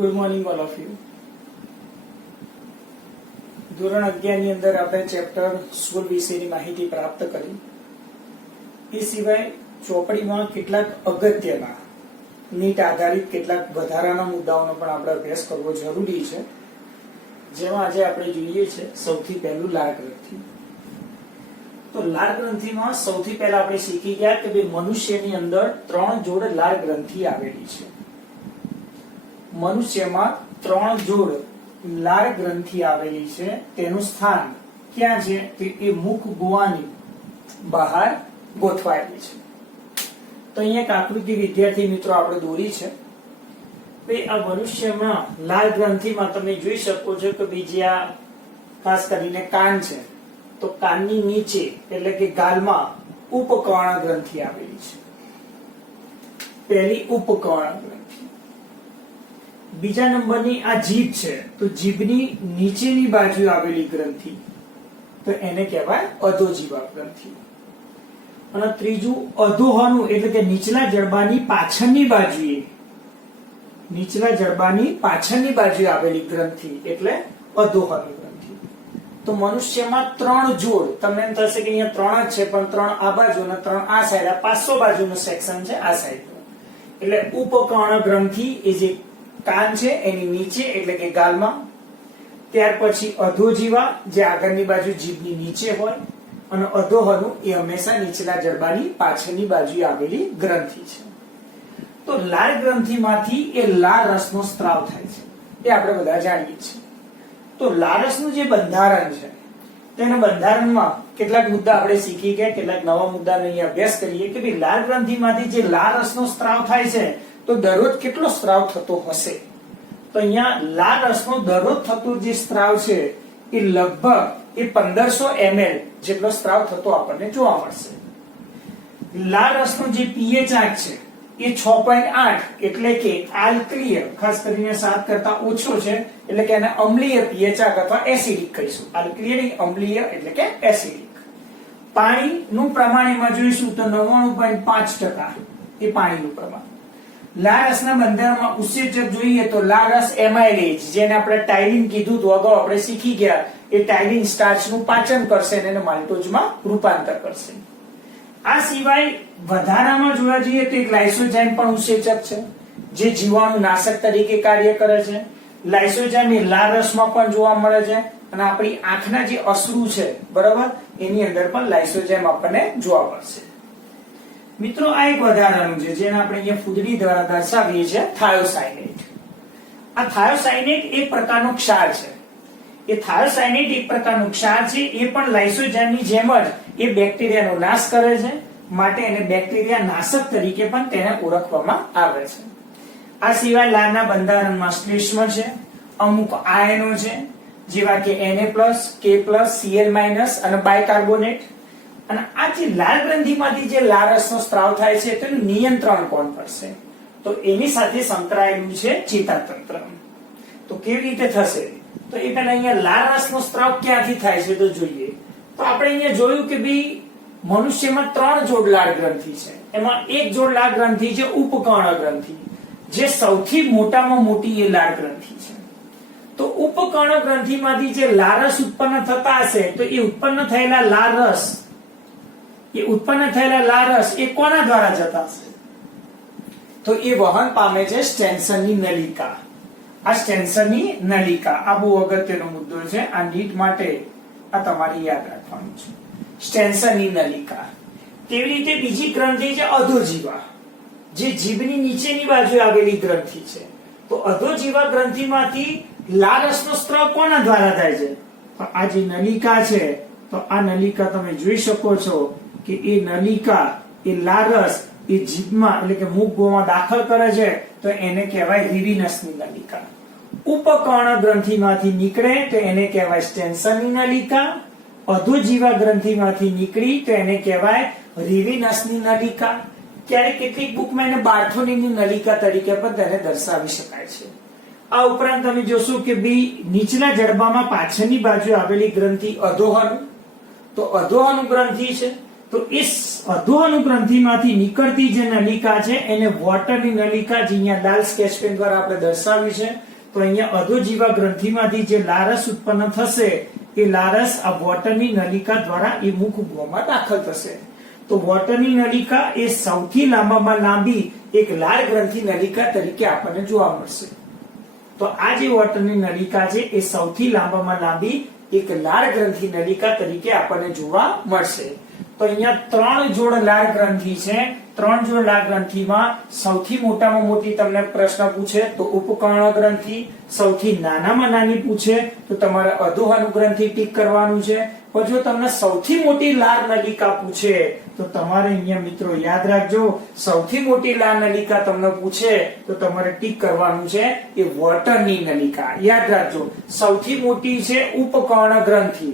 Good morning all of you. ધોરણ 11 ની અંદર આપણે ચેપ્ટર સ્કૂલ વિશેની માહિતી પ્રાપ્ત કરી. એ સિવાય ચોપડીમાં કેટલાક અગત્યના નીટ આધારિત કેટલાક વધારાના મુદ્દાઓનો પણ આપણે અભ્યાસ કરવો જરૂરી છે. જેમાં આજે આપણે જોઈએ છે સૌથી પહેલું લાળ ગ્રંથિ. તો લાળ ગ્રંથિમાં સૌથી પહેલા આપણે શીખી ગયા કે મનુષ્યની અંદર 3 જોડ લાળ ગ્રંથિ આવેલી છે. મનુષ્યમાં 3 જોડ લાળ ગ્રંથિ આવેલી છે. તેનું સ્થાન ક્યાં છે? તો એ મુખ ગુહાની બહાર ગોઠવાયેલી છે. તો અહીંયા એક આકૃતિ વિદ્યાર્થી મિત્રો આપણે દોરી છે. આ મનુષ્યમાં લાળ ગ્રંથિમાં તમે જોઈ શકો છો કે જ્યાં ખાસ કરીને કાન છે, તો કાનની નીચે એટલે કે ગાલમાં ઉપકર્ણ ગ્રંથિ આવેલી છે. પહેલી ઉપકર્ણ ગ્રંથિ. બીજા નંબરની આ જીભ છે, તો જીભની નીચેની બાજુ આવેલી ગ્રંથિ, તો એને કહેવાય અધોજીવા ગ્રંથિ. અને ત્રીજું અધોહનું એટલે કે નીચલા જડબાની પાછળની બાજુએ આવેલી ગ્રંથિ એટલે અધોહની ગ્રંથિ. તો મનુષ્યમાં 3 જોડ, તમને એમ થશે કે અહીંયા 3 જ છે, પણ 3 આ બાજુ અને 3 આ સાઈડ, આ 500 બાજુનું સેક્શન છે આ સાઈડ. એટલે ઉપકર્ણ ગ્રંથિ એ જે કાન છે એની નીચે એટલે કે ગાલમાં, ત્યાર પછી અધોજીવા જે આગળની બાજુ જીભની નીચે હોય, અને અધોહનું એ હંમેશા નીચલા જડબાની પાછળની બાજુએ આવેલી ગ્રંથિ છે. તો લાળ ગ્રંથિમાંથી એ લાળ રસનો સ્ત્રાવ થાય છે, એ આપણે બધા જાણીએ છીએ. તો લાળ રસનું જે બંધારણ છે તેના બંધારણમાં કેટલાક મુદ્દા આપણે શીખી ગયા, કેટલાક નવા મુદ્દાનો અહીં અભ્યાસ કરીએ કે લાળ ગ્રંથિમાંથી જે લાળ રસનો સ્ત્રાવ થાય છે તો દરરોજ કેટલો સ્ત્રાવ થતો હશે? તો અહીંયા લાળ રસનો દરરોજ થતો જે સ્ત્રાવ છે એ લગભગ 1500 ml જેટલો સ્ત્રાવ થતો આપણને જોવા મળશે. લાળ રસનો જે પીએચ આંક છે એ 6.8 એટલે કે આલ્કલીય, ખાસ કરીને 7 કરતા ઓછો છે, એટલે કે એને અમ્લીય પીએચ આંક અથવા એસિડિક કહીશું. આલ્કલીય નહીં, અમ્લીય એટલે કે એસિડિક. પાણીનું પ્રમાણ એમાં જોઈશું તો 99.5% એ પાણીનું પ્રમાણ. લાળ રસના બંધારણમાં ઉત્સેચક જોઈએ તો લાળ રસ એમાઇલેજ, જેને આપણે ટાઇલિન કીધું તો અગાઉ આપણે શીખી ગયા, એ ટાઇલિન સ્ટાર્ચનું પાચન કરશે અને એને માલ્ટોઝમાં રૂપાંતર કરશે. આ સિવાય વધારામાં જોવા જઈએ તો એક લાઇસોઝાઇમ પણ ઉત્સેચક છે, જે જીવાણુ નાશક તરીકે કાર્ય કરે છે. લાઇસોઝાઇમ એ લાળ રસમાં પણ જોવા મળે છે, અને આપણી આંખના જે અશ્રુ છે બરાબર, એની અંદર પણ લાઇસોઝાઇમ આપણને જોવા મળશે. મિત્રો આ એક વધારાનું છે જેને આપણે અહીંયા ફૂદડી દ્વારા દર્શાવીએ છીએ, થાયોસાયનેટ. આ થાયોસાયનેટ એક પ્રકારનો ક્ષાર છે. એ થાયોસાયનેટ એક પ્રકારનું ક્ષાર છે, એ પણ લાઇસોઝાઇમની જેમ જ એ બેક્ટેરિયાનો નાશ કરે છે, માટે એને બેક્ટેરિયા નાશક તરીકે પણ તેને ઓળખવામાં આવે છે. આ સિવાય લાળના બંધારણમાં શ્લેષ્મ છે, અમુક આયનો છે જેવા કે Na+, K+, Cl- અને બાયકાર્બોનેટ. અને આ જે લાળ ગ્રંથિમાંથી જે લાળ રસનો સ્ત્રાવ થાય છે તેનું નિયંત્રણ કોણ કરશે? તો એની સાથે સંકળાયેલું છે ચેતાતંત્ર. તો કેવી રીતે થશે? તો એ પહેલા અહીંયા લાળ રસનો સ્ત્રાવ ક્યાંથી થાય છે તો જોઈએ. તો આપણે અહીંયા જોયું કે મનુષ્યમાં 3 જોડ લાળ ગ્રંથિ છે. એમાં એક જોડ લાળ ગ્રંથિ છે ઉપકર્ણ ગ્રંથિ, જે સૌથી મોટામાં મોટી એ લાળ ગ્રંથિ છે. તો ઉપકર્ણ ગ્રંથિમાંથી જે લાળ રસ ઉત્પન્ન થતા હશે તો એ ઉત્પન્ન થયેલા લાળ રસ એ કોના દ્વારા જતા હશે? તો એ વહન પામે છે સ્ટેન્સનની નલિકા. આ સ્ટેન્સનની નલિકા આ બહુ અગત્યનો મુદ્દો છે. આ નીટ માટે આ તમારે યાદ રાખવાનું છે, સ્ટેન્સનની નલિકા. તેવી રીતે બીજી ગ્રંથિ છે અધોજીવા, જે જીભની નીચેની બાજુ આવેલી ગ્રંથિ છે. તો અધોજીવા ગ્રંથિમાંથી લાળ રસનો સ્ત્રાવ કોના દ્વારા થાય છે? તો આ જે નલિકા છે, તો આ નલિકા તમે જોઈ શકો છો કે એ નલિકા એ લાળ રસ એ જીભમાં એટલે કે મુખ ગુહામાં દાખલ કરે છે, તો એને કહેવાય રિવિનસની નલિકા. ઉપકર્ણ ગ્રંથિમાંથી નીકળે તો એને કહેવાય સ્ટેન્સનની નલિકા. અધોજીવા ગ્રંથિમાંથી નીકળી તો એને કહેવાય રિવિનસની નલિકા. ક્યારેક કેટલીક બુકમાં એને બાર્થોલીની નલિકા તરીકે પણ તેને દર્શાવી શકાય છે. આ ઉપરાંત તમે જોશો કે નીચલા જડબામાં પાછળની બાજુ આવેલી ગ્રંથિ અધોહન, તો અધોહન ગ્રંથિ છે. તો એ અધોહન ગ્રંથિમાંથી નીકળતી જે નલિકા છે એને વોટરની નલિકા, જે અહીંયા લાલ સ્કેચ પેન દ્વારા આપણે દર્શાવ્યું છે, તો અહીંયા અધોજીવા ગ્રંથિમાંથી જે લારસ ઉત્પન્ન થશે એ લારસ આ વોટરની નલિકા દ્વારા એ મુખ ગૃહમાં દાખલ થશે. તો વોટરની નલિકા એ સૌથી લાંબામાં લાંબી એક લાળ ગ્રંથિ નલિકા તરીકે આપણને જોવા મળશે. તો આ જે વોટરની નલિકા છે એ સૌથી લાંબામાં લાંબી એક લાળ ગ્રંથિ નલિકા તરીકે આપણને જોવા મળશે. તો અહીંયા 3 જોડ લાળ ગ્રંથિ છે. 3 જોડ લાળ ગ્રંથિમાં સૌથી મોટામાં મોટી તમને પ્રશ્ન પૂછે તો ઉપકર્ણ ગ્રંથિ, સૌથી નાનામાં નાની પૂછે તો તમારે અધોહનુ ગ્રંથિ ટીક કરવાનું છે. પણ જો તમને સૌથી મોટી લાળ નલિકા પૂછે તો તમારે અહીંયા મિત્રો યાદ રાખજો, સૌથી મોટી લાળ નલિકા તમને પૂછે તો તમારે ટીક કરવાનું છે એ વોટરની નલિકા. યાદ રાખજો, સૌથી મોટી છે ઉપકર્ણ ગ્રંથિ,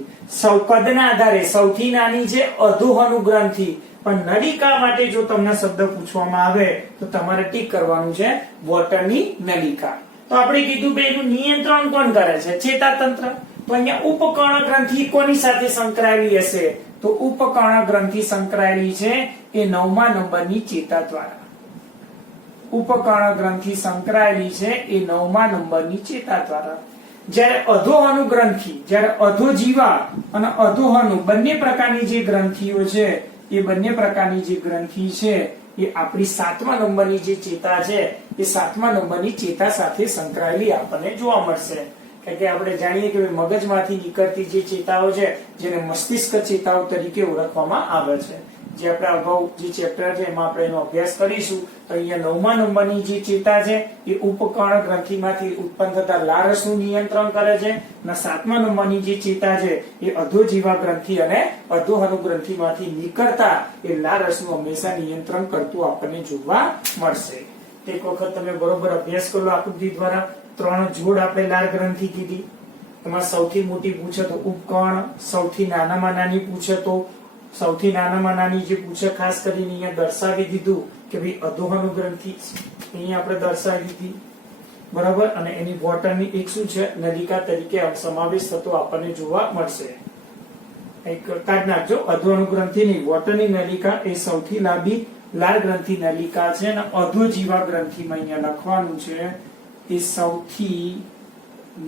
કદના આધારે સૌથી નાની છે અધોહનુ ગ્રંથિ. પણ નલિકા માટે જો તમને શબ્દ પૂછવામાં આવે તો તમારે ટીક કરવાનું છે વોટરની નલિકા. તો આપણે કીધું કે એનું નિયંત્રણ કોણ કરે છે? ચેતાતંત્ર. તો અહીંયા ઉપકર્ણ ગ્રંથિ કોની સાથે સંકળાયેલી હશે? તો ઉપકર્ણ ગ્રંથિ સંકળાયેલી છે એ 9મા નંબરની ચેતા દ્વારા. ઉપકર્ણ ગ્રંથિ સંકળાયેલી છે એ 9મા નંબરની ચેતા દ્વારા. જ્યારે અધોહનુ ગ્રંથિ, જ્યારે અધોજીવા અને અધોહનુ બંને પ્રકારની જે ગ્રંથિઓ છે એ બંને પ્રકારની જે ગ્રંથિ છે એ આપણી 7મા નંબરની જે ચેતા છે એ 7મા નંબરની ચેતા સાથે સંકળાયેલી આપણને જોવા મળશે. કારણ કે આપણે જાણીએ કે મગજમાંથી નીકળતી જે ચેતાઓ છે જેને મસ્તિષ્ક ચેતાઓ તરીકે ઓળખવામાં આવે છે. જે આપણે અગાઉ જે ચેપ્ટર છે એમાં આપણે એનો અભ્યાસ કરીશું. તો અહીંયા 9મા નંબરની જે ચેતા છે એ ઉપકર્ણ ગ્રંથિમાંથી ઉત્પન્ન થતા લારસનું નિયંત્રણ કરે છે અને 7મા નંબરની જે ચેતા છે એ અધોજીવા ગ્રંથિ અને અધોહનુ ગ્રંથિમાંથી નીકળતા એ લારસનું હંમેશા નિયંત્રણ કરતું આપણને જોવા મળશે. એક વખત તમે બરોબર અભ્યાસ કરો આકૃતિ દ્વારા. 3 જોડ આપણે લાળ ગ્રંથિ કીધી. એમાં સૌથી મોટી પૂછે તો ઉપકર્ણ, સૌથી નાનામાં નાની પૂછે તો સૌથી નાનામાં નાની જે પૂછે ખાસ કરીને અહીંયા દર્શાવી દીધું કે ભાઈ અધોહનુ ગ્રંથિ અહીંયા આપણે દર્શાવી દીધી બરાબર. અને એની વોટરની એક શું છે નલિકા તરીકે સમાવેશ થતો આપણને જોવા મળશે. એક કાઢ નાખજો, અધોહનુ ગ્રંથિની વોટરની નલિકા એ સૌથી લાંબી લાળ ગ્રંથિ નલિકા છે અને અધોજીવા ગ્રંથિમાં અહીંયા લખવાનું છે એ સૌથી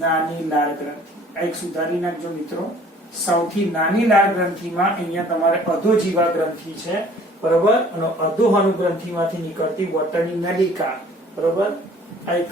નાની લાળ ગ્રંથિ. આ એક સુધારી નાખજો મિત્રો, સૌથી નાની લાળ ગ્રંથિમાં અહીંયા તમારે અધોજીવા ગ્રંથિ છે બરોબર અને અધોહનુ ગ્રંથિમાંથી નીકળતી વોટરની નલિકા બરોબર. આ એક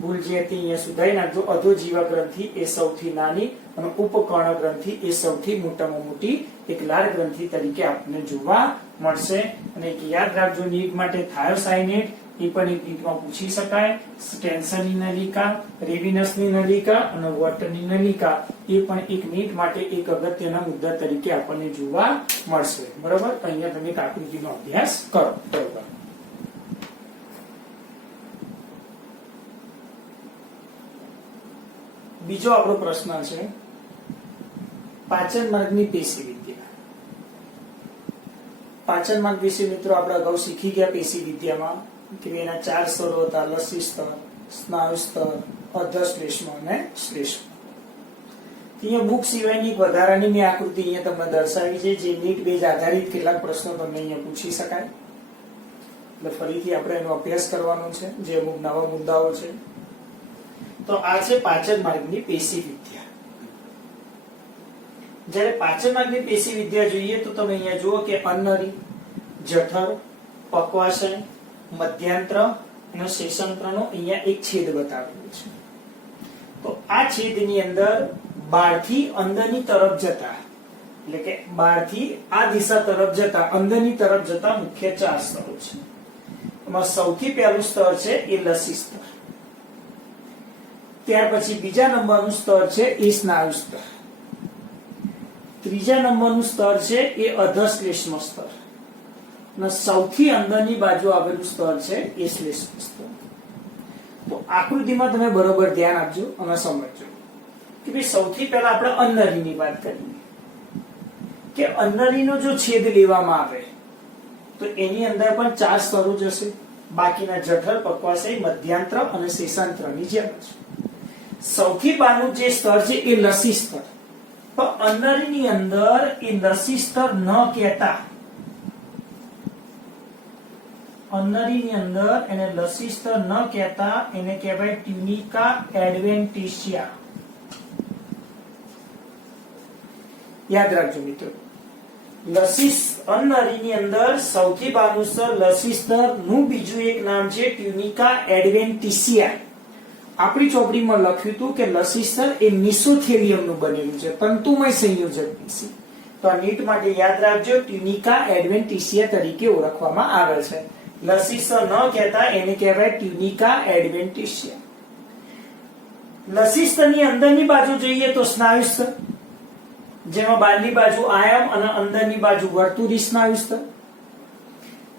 ભૂલ જે હતી અહીંયા સુધારી નાખજો. અધોજીવા ગ્રંથિ એ સૌથી નાની અને ઉપકર્ણ ગ્રંથિ એ સૌથી મોટામાં મોટી એક લાળ ગ્રંથિ તરીકે આપણને જોવા મળશે. અને એક યાદ રાખજો નીટ માટે થાયોસાયનેટ એ પણ એક નીટમાં પૂછી શકાય. સ્ટેન્સનની નલિકા, રેવિનસની નલિકા અને વોટરની નલિકા એ પણ એક નીટ માટે એક અગત્યના મુદ્દા તરીકે આપણને જોવા મળશે બરોબર. તો અહીંયા તમે આકૃતિનો અભ્યાસ કરો બરોબર. બીજો આપણો પ્રશ્ન છે પાચન માર્ગની પેશી વિદ્યા. પાચન માર્ગ વિશે મિત્રો આપણે અગાઉ શીખી ગયા પેશી વિદ્યામાં કે એના 4 સ્તરો હતા: લસી સ્તર, સ્નાયુ સ્તર, અધશ્લેષ્મ અને શ્લેષ્મ. અહીંયા બુક સિવાયની વધારાની મેં આકૃતિ અહીંયા તમને દર્શાવી છે જે નીટ બેઝ આધારિત કેટલાક પ્રશ્નો તમને અહીંયા પૂછી શકાય. એટલે ફરીથી આપણે એનો અભ્યાસ કરવાનો છે જે અમુક નવા મુદ્દાઓ છે. તો આ છે પાચન માર્ગની પેશી વિદ્યા. જ્યારે પાચન માર્ગની પેશી વિદ્યા જોઈએ તો તમે અહીંયા જુઓ કે અન્નરી, જઠર, પક્વાશય, મધ્યાંત્ર અને શેષાંત્રનો અહીંયા એક છેદ બતાવેલો છે. તો આ છેદની અંદર બહારથી અંદરની તરફ જતા એટલે કે બહારથી આ દિશા તરફ જતા અંદરની તરફ જતા મુખ્ય 4 સ્તરો છે. એમાં સૌથી પહેલું સ્તર છે એ લસી સ્તર. ત્યાર પછી બીજા નંબરનું સ્તર છે એ સ્નાયુ સ્તર. ત્રીજા નંબરનું સ્તર છે એ અધશ્લેષ્મ સ્તર અને સૌથી અંદરની બાજુ આવેલું સ્તર છે એ શ્લેષ્મ સ્તર. તો આકૃતિમાં તમે બરોબર ધ્યાન આપજો અને સમજજો કે ભાઈ સૌથી પહેલા આપણે અન્નરીની વાત કરીએ કે અન્નરીનો જો છેદ લેવામાં આવે તો એની અંદર પણ 4 સ્તરો જશે. બાકીના જઠર, પક્વાશય, મધ્યાંત્ર અને શેષાંત્રની જેમ છે. સૌથી બહારનું જે સ્તર છે એ લસી સ્તર. પણ અન્નરીની અંદર એ લસી સ્તર ન કહેતા અન્નરીની અંદર એને લસી સ્તર ન કહેતા, એને કહેવાય ટ્યુનિકા એડવેન્ટિશિયા. યાદ રાખજો મિત્રો, અન્નરીની અંદર સૌથી બહારનું સ્તર લસી સ્તર નું બીજું એક નામ છે ટ્યુનિકા એડવેન્ટિશિયા. આપણી ચોપડીમાં લખ્યું હતું કે લસી સ્તર એ મિસોથેલિયમ નું બનેલું છે, તંતુમય સંયોજક પેશી. તો આ નીટ માટે યાદ રાખજો, ટ્યુનિકા એડવેન્ટિશિયા તરીકે ઓળખવામાં આવે છે. લસી સ્તર ન કહેતા એને કહેવાય ટ્યુનિકા એડવેન્ટિશિયા. લસી સ્તરની અંદરની બાજુ જોઈએ તો સ્નાયુ સ્તર, જેમાં બહારની બાજુ આયમ અને અંદરની બાજુ વર્તુળી સ્નાયુ સ્તર.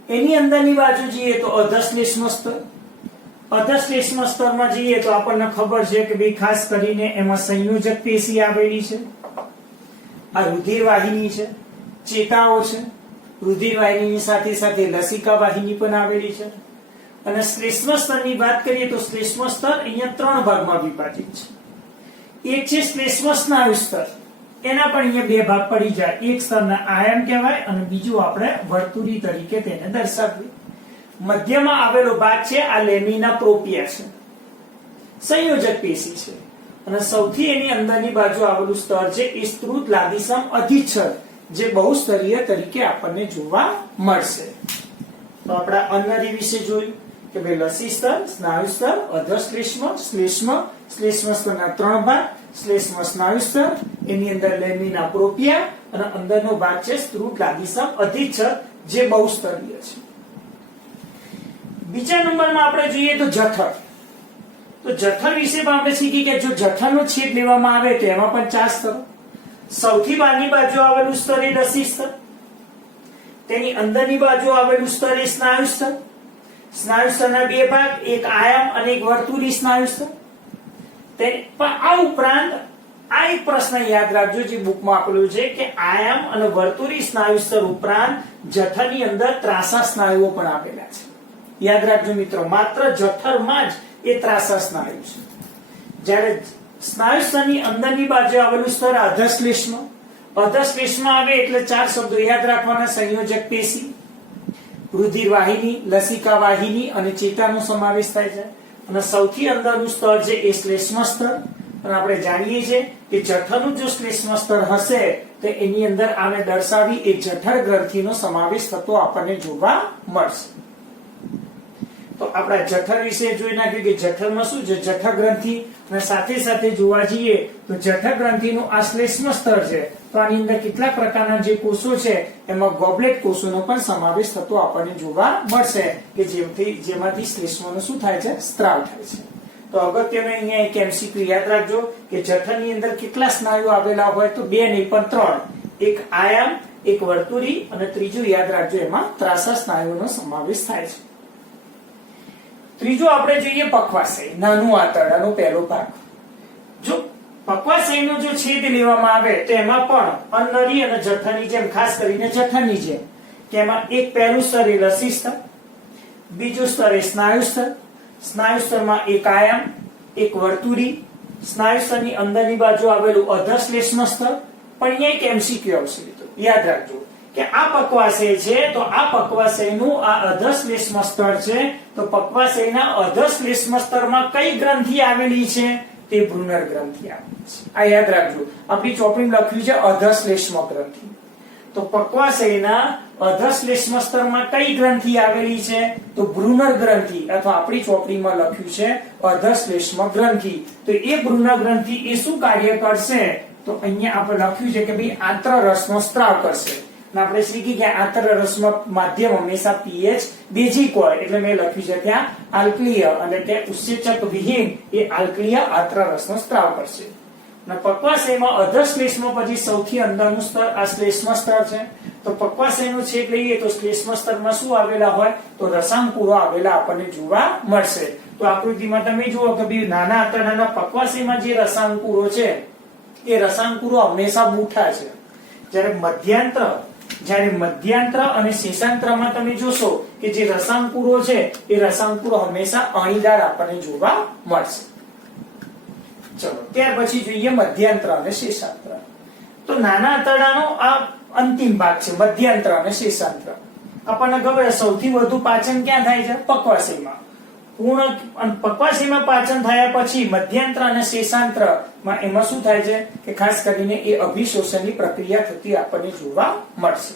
એની અંદરની બાજુ જોઈએ તો અધશ્લેષ્મ સ્તર. અધશ્લેષ્મ સ્તરમાં જઈએ તો આપણને ખબર છે કે ભાઈ ખાસ કરીને એમાં સંયોજક પેશી આવેલી છે, આ રુધિર વાહિની છે, ચેતાઓ છે. રુધિર વાહિનીની સાથે સાથે લસિકા વાહિની પણ આવેલી છે. અને શ્લેષ્મ સ્તરની વાત કરીએ તો શ્લેષ્મ સ્તર અહીંયા 3 ભાગમાં વિભાજિત છે. એક છે શ્લેષ્મ સ્નાયુ સ્તર, એના પણ અહીંયા 2 ભાગ પડી જાય. એક સ્તરને આયમ કહેવાય અને બીજું આપણે વર્તુળી તરીકે તેને દર્શાવીએ. મધ્યમાં આવેલો ભાગ છે આ લેમિના પ્રોપિયા છે, સંયોજક પેશી છે. અને સૌથી એની અંદરની બાજુ આવેલું સ્તર છે એ સ્ત્રુત લાદીસમ અધિચ્છદ, જે બહુસ્તરીય તરીકે આપણને જોવા મળશે. તો આપણા અન્નરી વિશે જોયું કે ભાઈ લસી સ્તર, સ્નાયુ સ્તર, અધશ્લેષ્મ, શ્લેષ્મ. શ્લેષ્મ સ્તરના 3 ભાગ, શ્લેષ્મ સ્નાયુ સ્તર, એની અંદર લેમિના પ્રોપિયા અને અંદરનો ભાગ છે સ્ત્રુત લાદીસમ અધિચ્છદ, જે બહુસ્તરીય છે. બીજા નંબરમાં આપણે જોઈએ તો જઠર. તો જઠર વિશે પણ આપણે શીખી કે જો જઠરનો છેદ લેવામાં આવે તો એમાં પણ 4 સ્તરો. સૌથી બહારની બાજુ આવેલું સ્તર એ લસી સ્તર, તેની અંદરની બાજુ આવેલું સ્તર એ સ્નાયુ સ્તર. સ્નાયુ સ્તરના 2 ભાગ, એક આયમ અને એક વર્તુળી સ્નાયુ સ્તર. આ ઉપરાંત આ એક પ્રશ્ન યાદ રાખજો જે બુકમાં આપેલું છે કે આયમ અને વર્તુળી સ્નાયુ સ્તર ઉપરાંત જઠરની અંદર ત્રાંસા સ્નાયુઓ પણ આવેલા છે. યાદ રાખજો મિત્રો, માત્ર જઠરમાં જ એ ત્રાંસા સ્નાયુ છે. જ્યારે સ્નાયુ સ્તરની અંદરની બાજુ આવેલું સ્તર અધશ્લેષ્મ. અધશ્લેષ્મ આવે એટલે 4 શબ્દો યાદ રાખવાના: સંયોજક પેશી, રુધિર વાહિની, લસિકા વાહિની અને ચેતાનો સમાવેશ થાય છે. અને સૌથી અંદરનું સ્તર છે એ શ્લેષ્મ સ્તર. અને આપણે જાણીએ છીએ કે જઠરનું જો શ્લેષ્મ સ્તર હશે તો એની અંદર આને દર્શાવી એ જઠર ગ્રંથિનો સમાવેશ થતો આપણને જોવા મળશે. તો આપણા જઠર વિશે જોઈ નાખ્યું કે જઠરમાં શું છે, જઠર ગ્રંથિ. અને સાથે સાથે જોવા જઈએ તો જઠર ગ્રંથિનું આ શ્લેષ્મ સ્તર છે. તો આની અંદર કેટલાક પ્રકારના જે કોષો છે એમાં ગોબલેટ કોષોનો પણ સમાવેશ થતો આપણને જોવા મળશે કે જેમાંથી શ્લેષ્મનો શું થાય છે, સ્ત્રાવ થાય છે. તો અગત્યનું અહીંયા એક MCQ યાદ રાખજો કે જઠરની અંદર કેટલા સ્નાયુ આવેલા હોય તો 2 નહીં પણ 3. એક આયમ, એક વર્તુળી અને ત્રીજું યાદ રાખજો એમાં ત્રાંસા સ્નાયુઓનો સમાવેશ થાય છે. ત્રીજું આપણે જોઈએ પક્વાશય, નાનું આંતરડાનો પહેલો ભાગ. જો પક્વાશયનો જો છેદ લેવામાં આવે તો એમાં પણ અન્નરી અને જઠરની જેમ, ખાસ કરીને જઠરની જેમ, કે એમાં એક પહેલું સ્તર એ લસી સ્તર, બીજું સ્તર એ સ્નાયુ સ્તર. સ્નાયુ સ્તરમાં એક આયમ, એક વર્તુળી, સ્નાયુ સ્તરની અંદરની બાજુ આવેલું અધશ્લેષ્મ સ્તર. પણ અહીંયા એક MCQ આવશે, યાદ રાખજો કે આ પક્વાશય છે તો આ પક્વાશયનું આ અધશ્લેષ્મ સ્તર છે. તો પક્વાશયના અધશ્લેષ્મ સ્તરમાં કઈ ગ્રંથિ આવેલી છે, તે ભ્રૂણર ગ્રંથિ આવેલી છે. આ યાદ રાખજો, આપણી ચોપડીમાં લખ્યું છે અધશ્લેષ્મ ગ્રંથિ. તો પક્વાશયના અધશ્લેષ્મ સ્તરમાં કઈ ગ્રંથિ આવેલી છે, તો ભ્રૂણર ગ્રંથિ, અથવા આપણી ચોપડીમાં લખ્યું છે અધશ્લેષ્મ ગ્રંથિ. તો એ ભ્રૂણર ગ્રંથિ એ શું કાર્ય કરશે, તો અહીંયા આપણે લખ્યું છે કે ભાઈ આંતરરસનો સ્ત્રાવ કરશે. આપણે શીખી કે આંતરરસમાં માધ્યમ હંમેશા pH બેઝિક હોય, એટલે મેં લખ્યું છે ત્યાં આલ્કલીય, અને તે ઉત્સેચક વિહીન એ આલ્કલીય આંતરરસનો સ્ત્રાવ કરશે. અને પક્વાશયમાં અધશ્લેષ્મ પછી સૌથી અંદરનું સ્તર આ શ્લેષ્મ સ્તર છે. તો પક્વાશયનો છેદ લઈએ તો શ્લેષ્મ સ્તરમાં શું આવેલા હોય, તો રસાંકુરો આવેલા આપણને જોવા મળશે. તો આકૃતિમાં તમે જુઓ કે ભાઈ નાના આંતરડાના પક્વાશયમાં જે રસાંકુરો છે એ રસાંકુરો હંમેશા બૂઠા છે. જ્યારે મધ્યાંત્ર અને શેષાંત્રમાં તમે જોશો કે જે રસાંકુરો છે એ રસાંકુરો હંમેશા અણીદાર આપણને જોવા મળશે. ચલો ત્યાર પછી જોઈએ મધ્યાંત્ર અને શેષાંત્ર. તો નાના આંતરડાનો આ અંતિમ ભાગ છે, મધ્યાંત્ર અને શેષાંત્ર. આપણને ખબર સૌથી વધુ પાચન ક્યાં થાય છે? પક્વાશયમાં. પૂર્ણ અને પક્વાશયમાં પાચન થયા પછી મધ્યાંત્ર અને શેષાંત્રમાં એમાં શું થાય છે કે ખાસ કરીને એ અભિશોષણની પ્રક્રિયા થતી આપણને જોવા મળશે.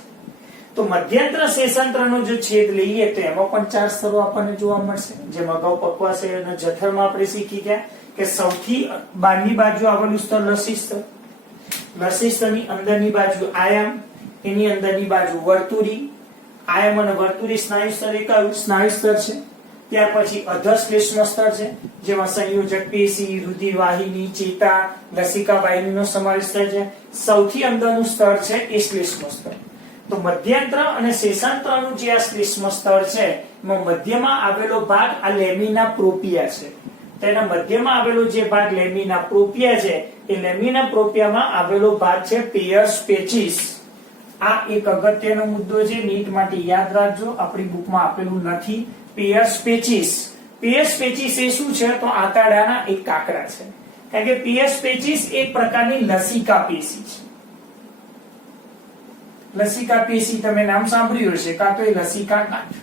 તો મધ્યાંત્ર શેષાંત્રનો જો છેદ લઈએ તો એમાં પણ 4 સ્તરો આપણને જોવા મળશે. જેમ અગાઉ પક્વાશય અને જઠરમાં આપણે શીખી ગયા કે સૌથી બહારની બાજુ આવેલું સ્તર લસી સ્તર, લસી સ્તરની અંદરની બાજુ આયામ, એની અંદરની બાજુ વર્તુળી. આયામ અને વર્તુળી સ્નાયુ સ્તર એ કયું સ્નાયુ સ્તર છે. ત્યાર પછી અધશ્લેષ્મ સ્તર છે, જેમાં સંયોજક પેશી, રુધિરવાહિની, ચેતા, લસિકા વાહિનીનો સમાવેશ થાય છે. સૌથી અંદરનું સ્તર છે એ શ્લેષ્મ સ્તર. તો મધ્યાંત્ર અને શેષાંત્રનું જે આ શ્લેષ્મ સ્તર છે એમાં મધ્યમાં આવેલો ભાગ આ લેમિના પ્રોપિયા છે. તેના મધ્યમાં આવેલો જે ભાગ લેમિના પ્રોપિયા છે એ લેમિના પ્રોપિયામાં આવેલો ભાગ છે પેયર્સ પેચિસ. આ એક અગત્યનો મુદ્દો છે, નીટ માટે યાદ રાખજો, આપણી બુકમાં આપેલું નથી. પેયર્સ પેચિસ, પેયર્સ પેચિસ એ શું છે તો આંતરડાના એક કાકડા છે. કારણ કે પેયર્સ પેચિસ એક પ્રકારની લસિકા પેશી છે. લસિકા પેશી તમે નામ સાંભળ્યું હશે, કાં તો એ લસિકા ગાંઠ.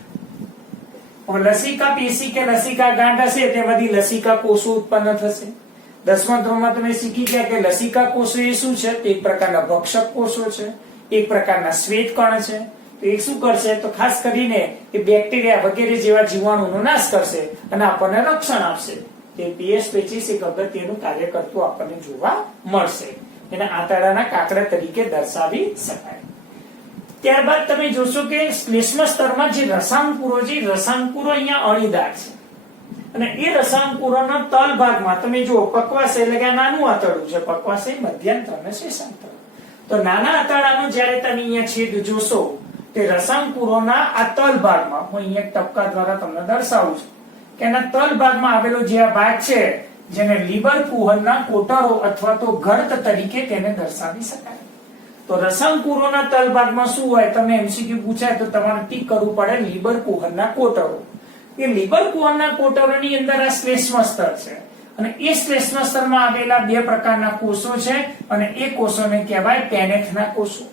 લસિકા પેશી કે લસિકા ગાંઠ હશે તેમાંથી લસિકા કોષો ઉત્પન્ન થશે. 10મા ધોરણમાં તમે શીખી ગયા કે લસિકા કોષો એ શું છે? એક પ્રકારના ભક્ષક કોષો છે, એક પ્રકારના શ્વેત કણ છે. તો એ શું કરશે તો ખાસ કરીને એ બેક્ટેરિયા વગેરે જેવા જીવાણુનો નાશ કરશે અને આપણને રક્ષણ આપશે. તે પેયર્સ પેચિસ એક અગત્યનું કાર્ય કરતું આપણને જોવા મળશે. એને આંતરડાના કાકડા તરીકે દર્શાવી શકાય. ત્યારબાદ તમે જોશો કે શ્લેષ્મ સ્તરમાં જે રસાંકુરો છે, રસાંકુરો અહીંયા અણીદાર છે અને એ રસાંકુરોના તલ ભાગમાં તમે જુઓ પક્વાશય એટલે કે નાનું આંતરડું છે, પક્વાશય, મધ્યાંત્ર અને શેષાંત્ર. તો નાના આંતરડાનો જ્યારે તમે અહીંયા છેદ જોશો તે રસાંકુરોના આ તલ ભાગમાં, હું અહીંયા ટપકા દ્વારા તમને દર્શાવું છું કે એના તલ ભાગમાં આવેલો જે આ ભાગ છે જેને લીબર કુહરના કોટરો અથવા તો ગર્ત તરીકે તેને દર્શાવી શકાય. તો રસાંકુરોના તલ ભાગમાં શું હોય? તમે એમસીક્યુ પૂછાય તો તમારે ટીક કરવું પડે લીબર કુહરના કોટરો. એ લીબર કુહરના કોટરોની અંદર આ શ્લેષ્મ સ્તર છે અને એ શ્લેષ્મ સ્તરમાં આવેલા 2 પ્રકારના કોષો છે અને એ કોષોને કહેવાય પેનેથના કોષો.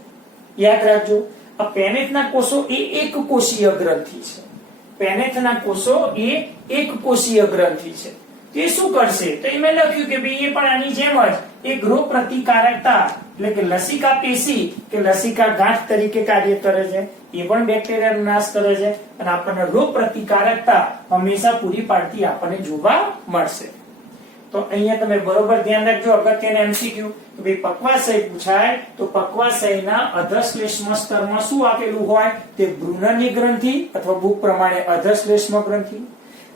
યાદ રાખજો, આ પેનેથના કોષો એ એક કોષીય ગ્રંથિ છે. પેનેથના કોષો એ એક કોષીય ગ્રંથિ છે. તે શું કરશે તો મેં લખ્યું કે ભાઈ એ પણ આની જેમ જ એક રોગ પ્રતિકારકતા એટલે કે લસિકા પેશી કે લસિકા ગાંઠ તરીકે કાર્ય કરે છે. એ પણ બેક્ટેરિયાનો નાશ કરે છે અને આપણને રોગ પ્રતિકારકતા હંમેશા પૂરી પાડતી આપણને જોવા મળશે. તો અહીંયા તમે બરોબર ધ્યાન રાખજો, અગત્યના એમસીક્યુ કે ભાઈ પક્વાશય પૂછાય તો પક્વાશયના અધશ્લેષ્મ સ્તરમાં શું આપેલું હોય? તે બ્રુનરની ગ્રંથિ અથવા બુક પ્રમાણે અધશ્લેષ્મ ગ્રંથિ.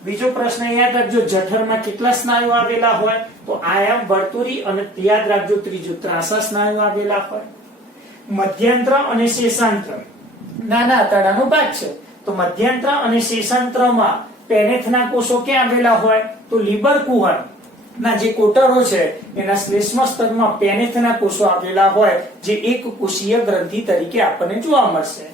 બીજો પ્રશ્ન યાદ રાખજો, જઠરમાં કેટલા સ્નાયુ આવેલા હોય? તો આયામ, વર્તુળી અને યાદ રાખજો ત્રીજું ત્રાંસા સ્નાયુ આવેલા હોય. મધ્યાંત્ર અને શેષાંત્ર નાના આંતરડાનો ભાગ છે. તો મધ્યાંત્ર અને શેષાંત્રમાં પેનેથના કોષો ક્યાં આવેલા હોય? તો લીબર કુહર ના જે કોટરો છે એના શ્લેષ્મ સ્તરમાં પેનેથના કોષો આવેલા હોય જે એક કોષીય ગ્રંથિ તરીકે આપણને જોવા મળશે.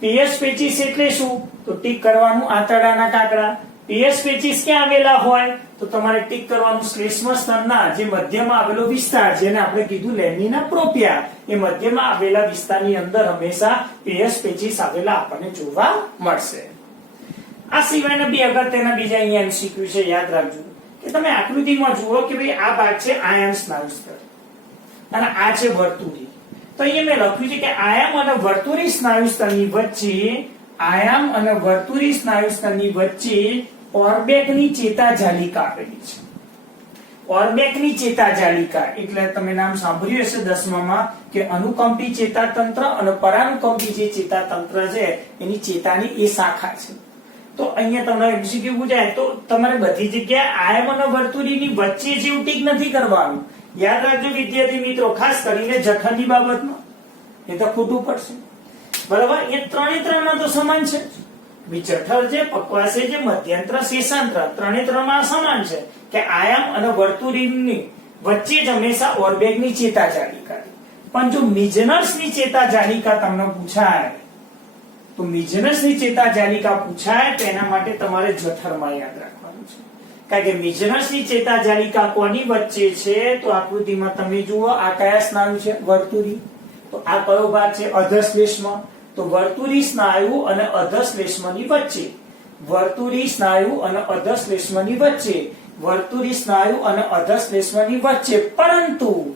પેયર્સ પેચિસ એટલે શું? તો ટીક કરવાનું આંતરડાના કાકડા. પેયર્સ પેચિસ ક્યાં આવેલા હોય? તો તમારે ટીક કરવાનું શ્લેષ્મ સ્તરના જે મધ્યમાં આવેલો વિસ્તાર જેને આપણે કીધું લેમિના પ્રોપિયા, એ મધ્યમાં આવેલા વિસ્તારની અંદર હંમેશા પેયર્સ પેચિસ આવેલા આપણને જોવા મળશે. આ સિવાયના 2 અગત્યના બીજા અહીંયા એમસીક્યુ છે, યાદ રાખજો કે તમે આકૃતિમાં જુઓ કે ભાઈ આ ભાગ છે આયામ સ્નાયુ સ્તર અને આ છે વર્તુળી. તો અહીંયા મેં લખ્યું છે કે આયામ અને વર્તુળી સ્નાયુ સ્તરની વચ્ચે, આયામ અને વર્તુળી સ્નાયુ સ્તરની વચ્ચે ઓર્બેકની ચેતાજાલિકા આપેલી છે. ઓર્બેકની ચેતાજાલિકા એટલે તમે નામ સાંભળ્યું હશે 10મામાં કે અનુકંપી ચેતાતંત્ર અને પરાનુકંપી જે ચેતાતંત્ર છે એની ચેતાની એ શાખા છે. તો અહીંયા તમારે એમસીક્યુ પૂછાય તો તમારે બધી જગ્યાએ આયામ અને વર્તુળીની વચ્ચે જેવું ટીક નથી કરવાનું. યાદ રાખજો વિદ્યાર્થી મિત્રો, ખાસ કરીને જઠરની બાબતમાં એ તો ખોટું પડશે. બરાબર, એ 3 તો સમાન છે. જઠર છે, પક્વાશય છે, મધ્યાંત્ર, શેષાંત્ર 3 સમાન છે કે આયામ અને વર્તુળીની વચ્ચે જ હંમેશા ઓર્બેકની ચેતાજાલિકા. પણ જો મિજનર્સની ચેતાજાલિકા તમને પૂછાય તો મિજનસની ચેતાજાલિકા પૂછાય તેના માટે તમારે જઠરમાં યાદ રાખવાનું છે. કારણ કે મિજનસની ચેતાજાલિકા કોની વચ્ચે છે? તો આકૃતિમાં તમે જુઓ આ કયા સ્નાયુ છે? વર્તુળી. તો આ કયો ભાગ છે? અધશ્લેષ્મ. તો તો વર્તુળી સ્નાયુ અને અધશ્લેષ્મની વચ્ચે, વર્તુળી સ્નાયુ અને અધશ્લેષ્મની વચ્ચે, વર્તુળી સ્નાયુ અને અધશ્લેષ્મની વચ્ચે, પરંતુ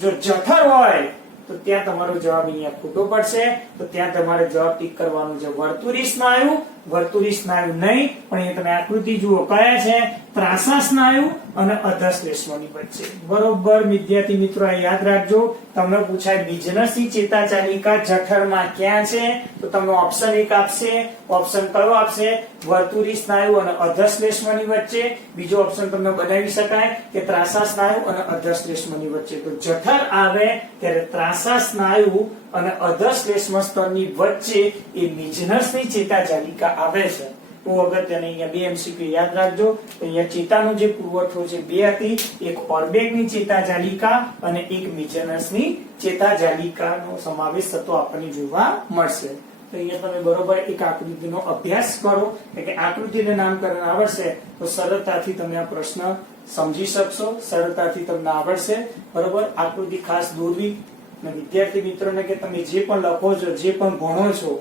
જો જઠર હોય તો ત્યાં તમારો જવાબ અહીંયા ખોટો પડશે, તો ત્યાં તમારે જવાબ ટીક કરવાનો છે વર્તુળી સ્નાયુ, વર્તુળી સ્નાયુ નહીં, પણ અહીંયા તમે આકૃતિ જુઓ કયા છે, ત્રાંસા સ્નાયુ અને અધશ્લેષ્મની વચ્ચે. બરોબર વિદ્યાર્થી મિત્રો, આ યાદ રાખજો. તમને પૂછાય બીજનસી ચેતાચાલિકા જઠરમાં ક્યાં છે, તો તમને ઓપ્શન 1 આપશે. ઓપ્શન કયો આપશે? વર્તુળી સ્નાયુ અને અધશ્લેષ્મની વચ્ચે. બીજો ઓપ્શન તમને બનાવી શકાય કે ત્રાંસા સ્નાયુ અને અધશ્લેષ્મની વચ્ચે. તો જઠર આવે ત્યારે ત્રાંસા સ્નાયુ અને અધશ્લેષ્મ સ્તરની વચ્ચે એ બીજનસની ચેતાજાલિકા આવે છે. બહુ અગત્યની અહીંયા બે એમસીક્યુ યાદ રાખજો. અહીંયા ચેતાનો જે પુરવઠો છે બે હતી, એક ઓર્બેકની ચેતાજાલિકા અને એક મિજનસની ચેતાજાલિકાનો સમાવેશ થતો આપણને જોવા મળશે. તો અહીંયા તમે બરોબર એક આકૃતિનો અભ્યાસ કરો, એટલે આકૃતિને નામકરણ આવડશે તો સરળતાથી તમે આ પ્રશ્ન સમજી શકશો, સરળતાથી તમને આવડશે. બરોબર, આકૃતિ ખાસ દોરવી. અને વિદ્યાર્થી મિત્રોને કે તમે જે પણ લખો છો, જે પણ ભણો છો,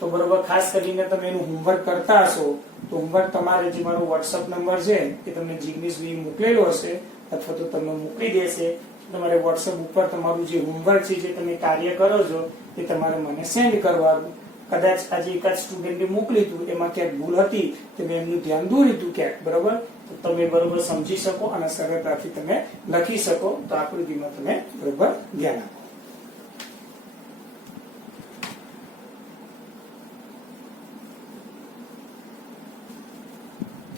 તો બરોબર ખાસ કરીને તમે એનું હોમવર્ક કરતા હશો તો હોમવર્ક તમારે જે મારો WhatsApp નંબર છે એ તમને જિગ્નેશભાઈ મોકલેલો હશે અથવા તો તમને મોકલી દેશે. તમારે WhatsApp ઉપર તમારું જે હોમવર્ક છે, જે તમે કાર્ય કરો છો, એ તમારે મને સેન્ડ કરવાનું. કદાચ આજે એકાદ સ્ટુડન્ટે મોકલી હતું, એમાં ક્યાંક ભૂલ હતી તો મેં એમનું ધ્યાન દોર્યું હતું ક્યાંક. બરોબર, તો તમે બરોબર સમજી શકો અને સરળતાથી તમે લખી શકો. તો આકૃતિમાં તમે બરોબર ધ્યાન આપો.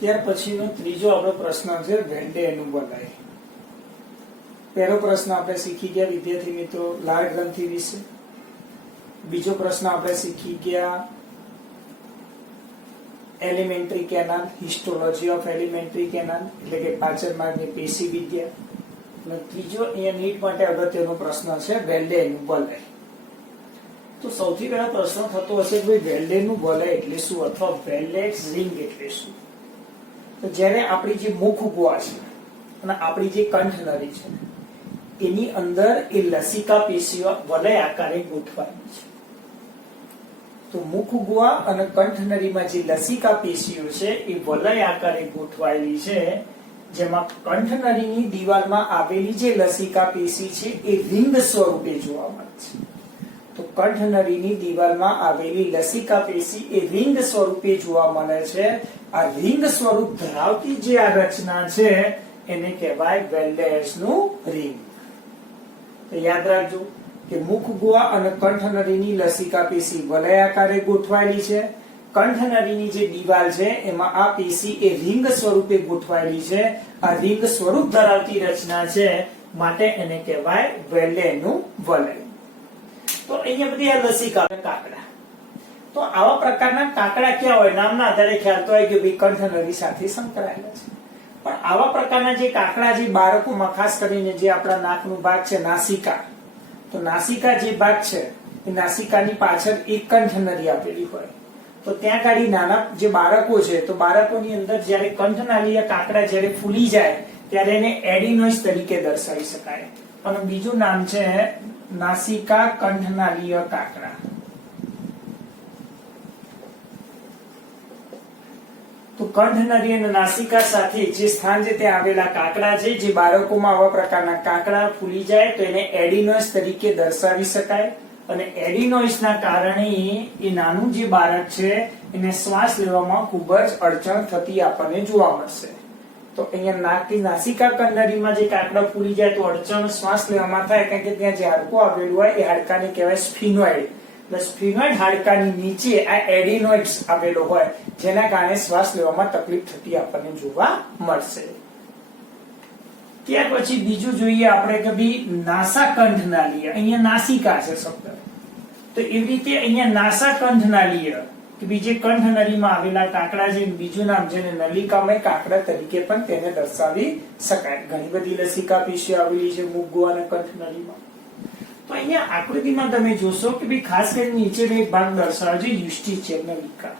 ત્યાર પછીનો ત્રીજો આપણો પ્રશ્ન છે વેન્ડેનું વલય. પહેલો પ્રશ્ન આપણે શીખી ગયા વિદ્યાર્થી મિત્રો લાળ ગ્રંથિ વિશે. બીજો પ્રશ્ન આપણે શીખી ગયા elementary canal, histology of elementary canal, એટલે કે પાચન માર્ગની પેશી વિદ્યા. અને ત્રીજો અહીંયા નીટ માટે અગત્યનો પ્રશ્ન છે વેન્ડેનું વલય. તો સૌથી પહેલા પ્રશ્ન થતો હશે કે ભાઈ વેન્ડેનું વલય એટલે શું, અથવા વેલ્લેટ્સ રિંગ એટલે શું? તો જ્યારે આપણી જે મુખ ગુહા છે અને આપણી જે કંઠનળી છે એની અંદર એ લસિકા પેશીઓ વલય આકારે ગોઠવાયેલી છે. તો મુખ ગુહા અને કંઠનળીમાં જે લસિકા પેશીઓ છે એ વલય આકારે ગોઠવાયેલી છે, જેમાં કંઠનળીની દિવાલમાં આવેલી જે લસિકા પેશી છે એ રિંગ સ્વરૂપે જોવા મળે છે. તો કંઠનળીની દિવાલમાં આવેલી લસિકા પેશી એ રિંગ સ્વરૂપે જોવા મળે છે. આ રિંગ સ્વરૂપ ધરાવતી જે આ રચના છે એને કહેવાય વેલ્લેટ્સનું રિંગ. તો યાદ રાખજો કે મુખ ગુહા અને કંઠનળીની લસિકા પેશી વલય આકારે ગોઠવાયેલી છે. કંઠનળીની જે દિવાલ છે એમાં આ પેશી એ રિંગ સ્વરૂપે ગોઠવાયેલી છે. આ રિંગ સ્વરૂપ ધરાવતી રચના છે, માટે એને કહેવાય વેલ્લેનું વલય. તો અહીંયા બધી આ લસિકા કાકડા. તો આવા પ્રકારના કાકડા ક્યાં હોય, નામના આધારે ખ્યાલ તો હોય કે ભાઈ કંઠનળી સાથે સંકળાયેલા છે. પણ આવા પ્રકારના જે કાકડા જે બાળકોમાં ખાસ કરીને જે આપણા નાકનું ભાગ છે નાસિકા, તો નાસિકા જે ભાગ છે એ નાસિકાની પાછળ એક કંઠનળી આપેલી હોય. તો ત્યાં ગાડી નાના જે બાળકો છે, તો બાળકોની અંદર જ્યારે કંઠનાળીય કાકડા જ્યારે ફૂલી જાય ત્યારે એને એડિનોઇડ તરીકે દર્શાવી શકાય. અને બીજું નામ છે નાસિકા કંઠનાળીય કાકડા. તો કંઠનળી અને નાસિકા સાથે જે સ્થાન છે ત્યાં આવેલા કાકડા છે, જે બાળકોમાં આવા પ્રકારના કાકડા ફૂલી જાય તો એને એડિનોઇડ તરીકે દર્શાવી શકાય. અને એડિનોઇડ્સના કારણે એ નાનું જે બાળક છે એને શ્વાસ લેવામાં ખૂબ જ અડચણ થતી આપણને જોવા મળશે. તો અહીંયા નાકની નાસિકા કંઠનળીમાં જે કાકડા ફૂલી જાય તો અડચણ શ્વાસ લેવામાં થાય, કારણ કે ત્યાં જે હાડકું આવેલું હોય એ હાડકાને કહેવાય સ્ફિનોઇડ. સ્ફિનોઇડ હાડકાની નીચે આ એડિનોઇડ્સ આવેલો હોય, જેના કારણે શ્વાસ લેવામાં તકલીફ થતી આપણને જોવા મળશે. ત્યાર પછી બીજું જોઈએ આપણે કે ભાઈ નાસા કંઠનાળીય. અહીંયા નાસિકા છે શબ્દ, તો એવી રીતે અહીંયા નાસા કંઠનાળીય કે બીજે કંઠનળીમાં આવેલા કાકડા છે, બીજું નામ જેને નલિકામય કાકડા તરીકે પણ તેને દર્શાવી શકાય. ઘણી બધી લસિકા પેશીઓ આવેલી છે મુખ ગુહા અને કંઠનળીમાં. તો અહીંયા આકૃતિમાં તમે જોશો કે ભાઈ ખાસ કરીને નીચેનો એક ભાગ દર્શાવે છે યુસ્ટિચિયન નલિકા.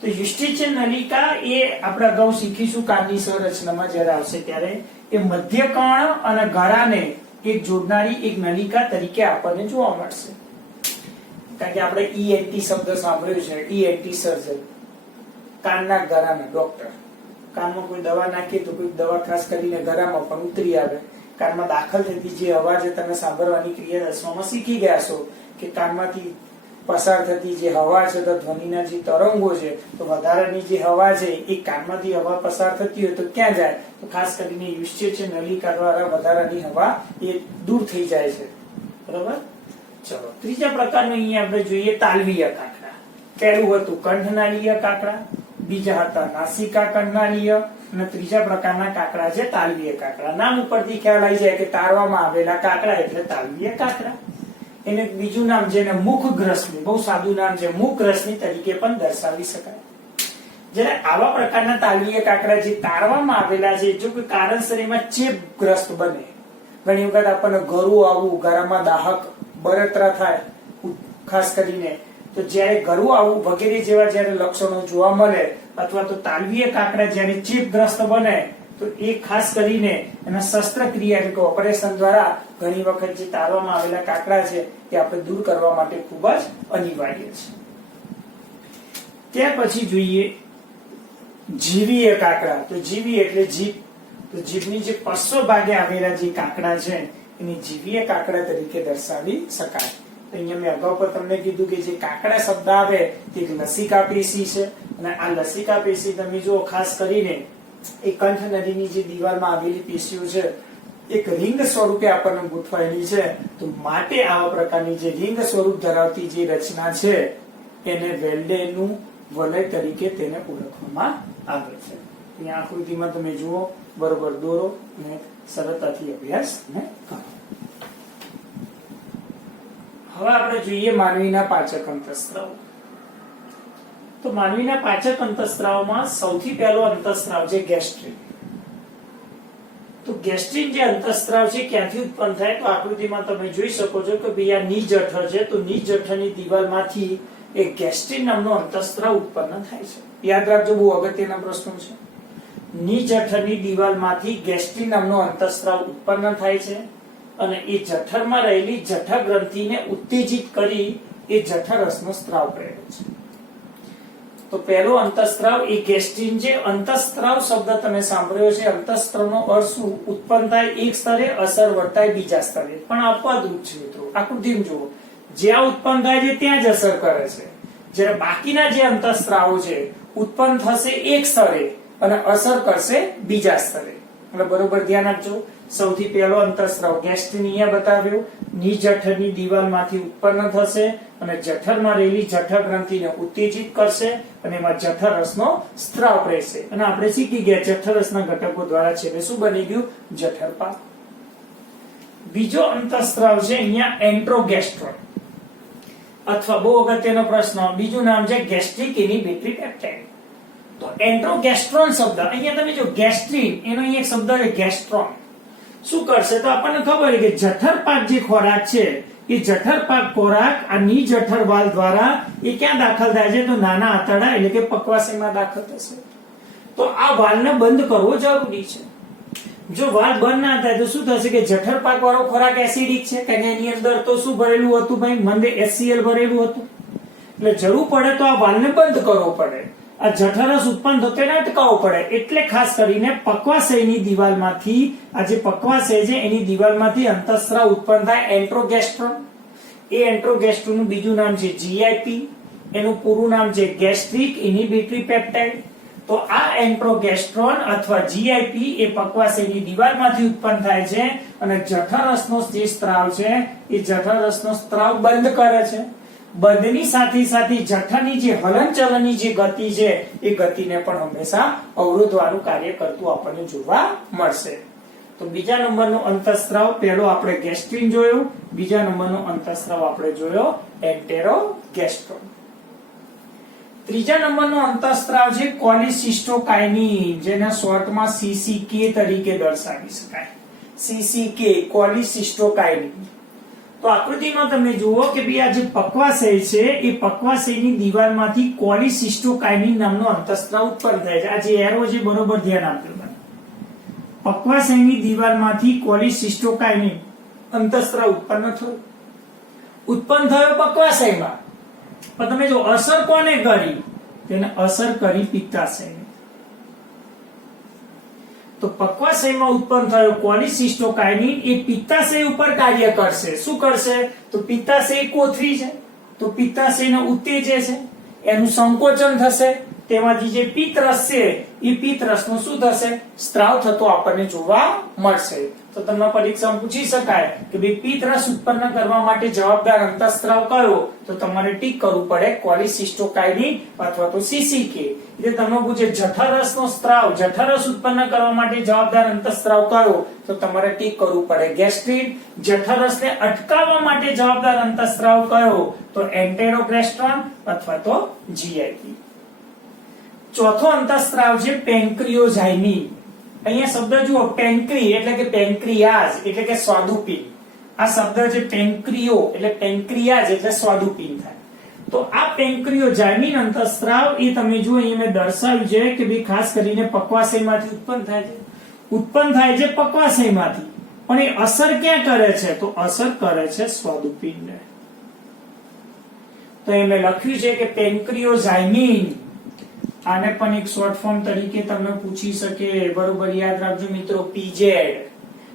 તો યુસ્ટિચિયન નલિકા એ આપણે અગાઉ શીખીશું કાનની સંરચનામાં જ્યારે આવશે ત્યારે, એ મધ્ય કર્ણ અને ગળાને એક જોડનારી એક નલિકા તરીકે આપણને જોવા મળશે. કારણ કે આપણે ઈએનટી શબ્દ સાંભળ્યું છે, ઈએનટી સર્જન, કાનના ગળાના ડોક્ટર. કાનમાં કોઈ દવા નાખીએ તો કોઈ દવા ખાસ કરીને ગળામાં પણ ઉતરી આવે. કાનમાં દાખલ થતી જે અવાજ તમે સાંભળવાની ક્રિયા દસમામાં શીખી ગયા છો કે કાનમાંથી પસાર થતી જે હવા છે તો ધ્વનિના જે તરંગો છે તો વધારાની જે હવા છે એ કાનમાંથી હવા પસાર થતી હોય તો ક્યાં જાય તો ખાસ કરીને યુષ્ય છે નલિકા દ્વારા વધારાની હવા એ દૂર થઈ જાય છે. બરાબર. ચલો ત્રીજા પ્રકારનું અહીંયા આપણે જોઈએ તાલવીય કાકડા. પહેલું હતું કંઠનાળીય કાકડા, બીજા હતા નાસિકા કંઠનાળીય અને ત્રીજા પ્રકારના કાકડા છે તાલવીય કાકડા. નામ ઉપરથી ખ્યાલ આવી જાય કે તારવામાં આવેલા કાકડા એટલે તાલવીય કાકડા. એને બીજું નામ જેને મુખગ્રસની, બહુ સાદું નામ છે, મુખગ્રસની તરીકે પણ દર્શાવી શકાય. જ્યારે આવા પ્રકારના તાલવીય કાકડા જે તારવામાં આવેલા છે જો કોઈ કારણસર એમાં ચેપગ્રસ્ત બને, ઘણી વખત આપણને ગળું આવવું, ગળામાં દાહક, બળતરા થાય ખાસ કરીને, તો જ્યારે ગળું આવવું વગેરે જેવા જ્યારે લક્ષણો જોવા મળે અથવા તો તાલવીય કાકડા જ્યારે ચેપગ્રસ્ત બને તો એ ખાસ કરીને એના શસ્ત્રક્રિયા એટલે કે ઓપરેશન દ્વારા ઘણી વખત જે તારવામાં આવેલા કાકડા છે તે આપણે દૂર કરવા માટે ખૂબ જ અનિવાર્ય છે. ત્યાર પછી જોઈએ જીવીય કાકડા. તો જીવી એટલે જીભ. તો જીભની જે પશ્વ ભાગે આવેલા જે કાકડા છે એને જીવીય કાકડા તરીકે દર્શાવી શકાય. અહીંયા મેં અગાઉ પર તમને કીધું કે જે કાકડા શબ્દ આવે તે લસિકા પેશી છે અને આ લસિકા પેશી તમે જો ખાસ કરીને એ કંઠ નળીની જે દિવાલમાં આવેલી પેશીઓ છે એક રિંગ સ્વરૂપે આપણને ગોઠવાયેલી છે. તો માટે આવા પ્રકારની જે રિંગ સ્વરૂપ ધરાવતી જે રચના છે એને વેલ્ડેનું વલય તરીકે તેને ઓળખવામાં આવે છે. અહીંયા આકૃતિમાં તમે જુઓ, બરોબર દોરો અને સરળતાથી અભ્યાસ કરો. હવે આપણે જોઈએ માનવીના પાચક અંતઃસ્ત્રાવ. તો માનવીના પાચક અંતઃસ્ત્રાવમાં સૌથી પહેલો અંતઃસ્ત્રાવ છે ગેસ્ટ્રિન. તો ગેસ્ટ્રિન જે અંતઃસ્ત્રાવ છે ક્યાંથી ઉત્પન્ન થાય તો આકૃતિમાં તમે જોઈ શકો છો કે ભાઈ આ નીચ જઠર છે તો નીચ જઠરની દિવાલમાંથી એક ગેસ્ટ્રિન નામનો અંતઃસ્ત્રાવ ઉત્પન્ન થાય છે. યાદ રાખજો, બહુ અગત્યના પ્રશ્નો છે. નીચ જઠરની દિવાલમાંથી ગેસ્ટ્રિન નામનો અંતઃસ્ત્રાવ ઉત્પન્ન થાય છે અને એ જઠરમાં રહેલી જઠર ગ્રંથિને ઉત્તેજિત કરી એ જઠરરસનો સ્ત્રાવ પ્રેરે છે. તો પહેલો અંતઃસ્ત્રાવ એ ગેસ્ટ્રિન છે. અંતઃસ્ત્રાવ શબ્દ તમે સાંભળ્યો છે. અંતઃસ્ત્રાવનો અર્થ શું? ઉત્પન્ન થાય એક સ્તરે, અસર વર્તાય બીજા સ્તરે. પણ અપવાદરૂપ છે મિત્રો. આકૃતિમાં જુઓ, જ્યાં ઉત્પન્ન થાય છે ત્યાં જ અસર કરે છે. જ્યારે બાકીના જે અંતઃસ્ત્રાવો છે ઉત્પન્ન થશે એક સ્તરે અને અસર કરશે બીજા સ્તરે. એટલે બરોબર ધ્યાન આપજો. સૌથી પહેલો અંતઃસ્ત્રાવ ગેસ્ટ્રિન અહીંયા બતાવ્યો. નીચ જઠરની દિવાલમાંથી ઉત્પન્ન થશે અને જઠરમાં રહેલી જઠર ગ્રંથિને ઉત્તેજિત કરશે અને એમાં જઠરરસનો સ્ત્રાવ રહેશે. અને આપણે શીખી ગયા જઠરરસના ઘટકો દ્વારા છેલ્લે શું બની ગયું? જઠરપાક. બીજો અંતઃસ્ત્રાવ છે અહીંયા એન્ટ્રોગેસ્ટ્રોન અથવા બહુ અગત્યનો પ્રશ્ન, બીજું નામ છે ગેસ્ટ્રિક ઇનિબિટરી પેપ્ટાઇડ. તો એન્ટ્રોગેસ્ટ્રોન શબ્દ અહીંયા તમે જો ગેસ્ટ્રિન એનો અહીંયા એક શબ્દ છે ગેસ્ટ્રોન. શું કરશે તો આપણને ખબર છે કે જઠરપાક જે ખોરાક છે એ જઠરપાક ખોરાક આ ની જઠર વાલ દ્વારા એ ક્યાં દાખલ થાય છે તો નાના આંતરડા એટલે કે પક્વાશયમાં દાખલ થશે. તો આ વાલને બંધ કરવો જરૂરી છે. જો વાલ બંધ ના થાય તો શું થશે કે જઠરપાક વાળો ખોરાક એસિડિક છે કારણ કે એની અંદર તો શું ભરેલું હતું ભાઈ? મંદે HCl ભરેલું હતું. એટલે જરૂર પડે તો આ વાલને બંધ કરવો પડે. આ જઠરરસ ઉત્પન્ન થતો એને અટકાવવો પડે. એટલે ખાસ કરીને પક્વાશયની દિવાલમાંથી આ જે પક્વાશય છે એની દિવાલમાંથી અંતઃસ્ત્રાવ ઉત્પન્ન થાય એન્ટ્રોગેસ્ટ્રોન. એ એન્ટ્રોગેસ્ટ્રોનનું બીજું નામ છે GIP. એનું પૂરું નામ છે ગેસ્ટ્રિક ઇનિબિટરી પેપ્ટાઇડ. તો આ એન્ટ્રોગેસ્ટ્રોન અથવા GIP એ પક્વાશયની દિવાલમાંથી ઉત્પન્ન થાય છે અને જઠરરસનો જે સ્ત્રાવ છે એ જઠરરસનો સ્ત્રાવ બંધ કરે છે. બંધની સાથે સાથે જઠરની જે હલનચલનની જે ગતિ છે એ ગતિને પણ હંમેશા અવરોધવાનું કાર્ય કરતું આપણને જોવા મળશે. તો બીજા નંબરનો અંતઃસ્ત્રાવ પહેલો આપણે ગેસ્ટ્રિન જોયો, બીજા નંબરનો અંતઃસ્ત્રાવ આપણે જોયો એન્ટેરોગેસ્ટ્રોન. ત્રીજા નંબરનો અંતઃસ્ત્રાવ છે કોલિસિસ્ટોકાઇનિન, જેને શોર્ટમાં CCK તરીકે દર્શાવી શકાય. CCK કોલિસિસ્ટોકાઇનિન. તો આકૃતિમાં તમે જુઓ કે ભાઈ આ જે પક્વાશય છે એ પક્વાશયની દિવાલમાંથી કોલિસિસ્ટોકાઇનિન નામનો અંતઃસ્ત્રાવ ઉત્પન્ન થાય છે. આ જે એરો છે બરોબર ધ્યાન આપજો. પક્વાશયની દિવાલમાંથી કોલિસિસ્ટોકાઇનિન અંતઃસ્ત્રાવ ઉત્પન્ન થયો પક્વાશયમાં પણ તમે જો અસર કોને કરી, તેને અસર કરી પિત્તાશયને. તો પક્વાશયમાં ઉત્પન્ન થયો કોલિસિસ્ટોકાઇનિન એ પિત્તાશય ઉપર કાર્ય કરશે. શું કરશે? તો પિત્તાશય કોથળી છે, તો પિત્તાશયને ઉત્તેજે છે, એનું સંકોચન થશે, તેમાંથી જે પિત્તરસ છે એ પિત્તરસનું શું થશે? સ્ત્રાવ થતો આપણને જોવા મળશે. તો તમને પરીક્ષામાં પૂછી શકાય કે ભાઈ પિત્તરસ ઉત્પન્ન કરવા માટે જવાબદાર અંતઃસ્ત્રાવ કયો? તો તમારે ટીક કરવું પડે કોલિસિસ્ટોકાઇનિન અથવા તો CCK. એટલે તમને પૂછે જઠરરસનો સ્ત્રાવ, જઠરરસ ઉત્પન્ન કરવા માટે જવાબદાર અંતઃસ્ત્રાવ કયો? તો તમારે ટીક કરવું પડે ગેસ્ટ્રિન. જઠરરસને અટકાવવા માટે જવાબદાર અંતઃસ્ત્રાવ કયો? તો એન્ટેરોગેસ્ટ્રોન અથવા તો GIP. ચોથો અંતઃસ્ત્રાવ છે પેન્ક્રિયોઝાઇમિન. અહીંયા શબ્દ જુઓ, પેન્ક્રી એટલે કે પેન્ક્રિયાઝ એટલે કે સ્વાદુપિંડ. આ શબ્દ છે પેન્ક્રિયો એટલે પેન્ક્રિયાઝ એટલે સ્વાદુપિંડ થાય. તો આ પેન્ક્રિયોઝાઇમિન અંતઃસ્ત્રાવ એ તમે જુઓ અહીંયા મેં દર્શાવ્યું છે કે ભાઈ ખાસ કરીને પક્વાશયમાંથી ઉત્પન્ન થાય છે. ઉત્પન્ન થાય છે પક્વાશયમાંથી, પણ એ અસર ક્યાં કરે છે? તો અસર કરે છે સ્વાદુપિંડને. તો એ મેં લખ્યું છે કે પેન્ક્રિયોઝાઇમિન. આને પણ એક શોર્ટ ફોર્મ તરીકે તમને પૂછી શકે, બરોબર યાદ રાખજો મિત્રો, PZ.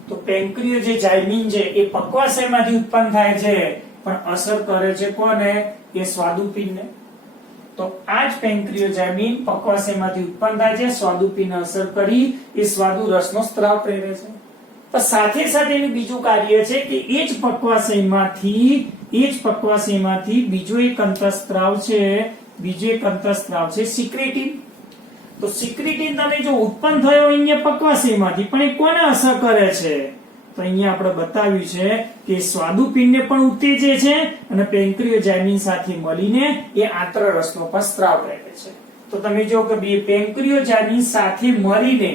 તો પેન્ક્રિયોઝાઇમિન છે એ પક્વાશયમાંથી ઉત્પન્ન થાય છે, પણ અસર કરે છે કોને? એ સ્વાદુપિંડને. તો આ જ પેન્ક્રિયોઝાઇમિન પક્વાશયમાંથી ઉત્પન્ન થાય છે, સ્વાદુપિંડને અસર કરી એ સ્વાદુ રસનો સ્ત્રાવ પ્રેરે છે. તો સાથે સાથે એનું બીજું કાર્ય છે કે એ જ પક્વાશયમાંથી બીજો એક અંતઃસ્ત્રાવ છે, બીજો એક અંતઃસ્ત્રાવ છે સિક્રેટિન. તો સિક્રેટિન તમે જો ઉત્પન્ન થયો અહીંયા પક્વાશયમાંથી, પણ એ કોને અસર કરે છે? તો અહીંયા આપણે બતાવ્યું છે કે સ્વાદુપિંડને પણ ઉત્તેજે છે અને પેન્ક્રિયોઝાઇમિન સાથે મળીને એ આંતરરસનો પણ સ્ત્રાવ કરે છે. તો તમે જો કે બે પેન્ક્રિયોઝાઇમિન સાથે મળીને